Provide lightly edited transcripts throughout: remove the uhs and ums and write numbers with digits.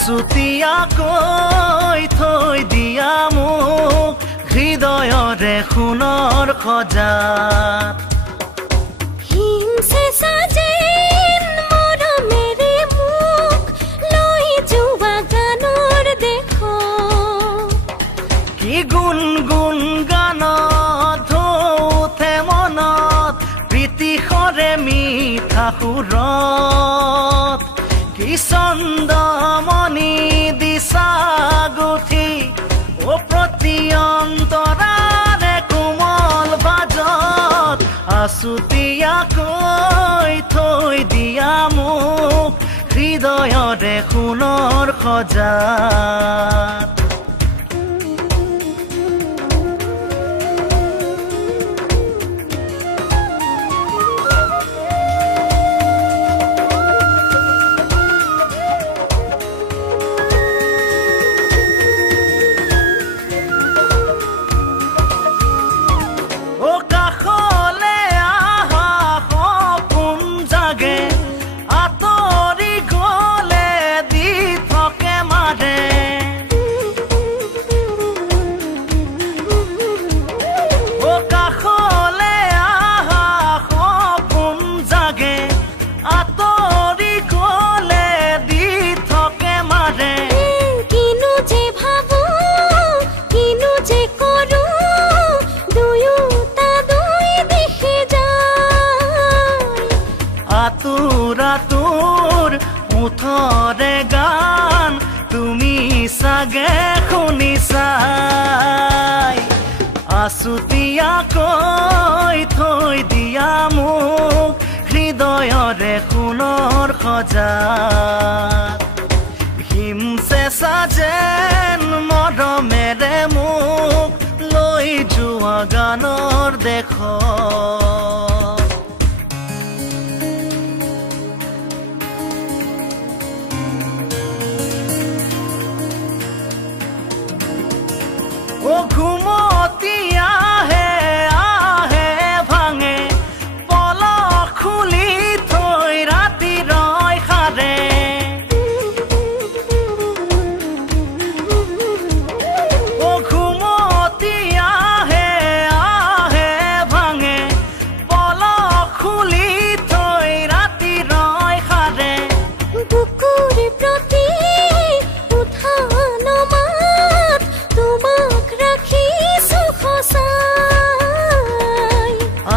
আছুতীয়াকৈ থৈ দিয়া মোক হৃদয়ৰে সোণৰ খজাত হিমছে সাজেন মৰমেৰে মোক লৈ যোৱা গানৰ দেশ কি গুণ গুণ গানত ধৌথে মনত প্ৰীতিশৰে মিঠা সুৰত কি চন্দমণি দিছা গুঠি ও প্ৰতি অন্তৰাৰে কোমল বাজত আছুতীয়াকৈ থৈ দিয়া মোক হৃদয়ৰে সোণৰ খজাত আতুৰ মুঠৰে গান তুমি চাগে শুনিছাই আছুতীয়াকৈ থৈ দিয়া মোক হৃদয়ৰে সোণৰ খজাত হিমছে সাজেন মৰমেৰে মোক লৈ যোৱা গানৰ দেশ ও ঘুমতি আহে আহে ভাঙে পলক খুলি থৈ ৰাতি ৰয় সাৰে ও ঘুমতি আহে আহে ভাঙে পলক খুলি থৈ ৰাতি ৰয় সাৰে বুকুৰ প্ৰতি উঠান মাত তোমাক ৰাখিছো সঁচাই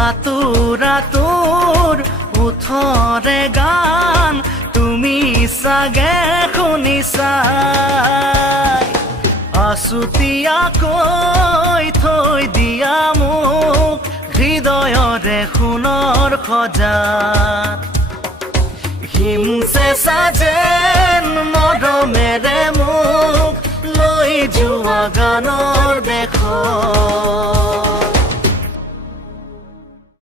আতুৰ আতুৰ উঠৰে গান তুমি চাগে শুনিছাই আছুতীয়াকৈ থৈ দিয়া মোক হৃদয়ৰে সোণৰ খজাত হিমছে সাজেন মৰমেৰে মোক লৈ যোৱা গানৰ দেশ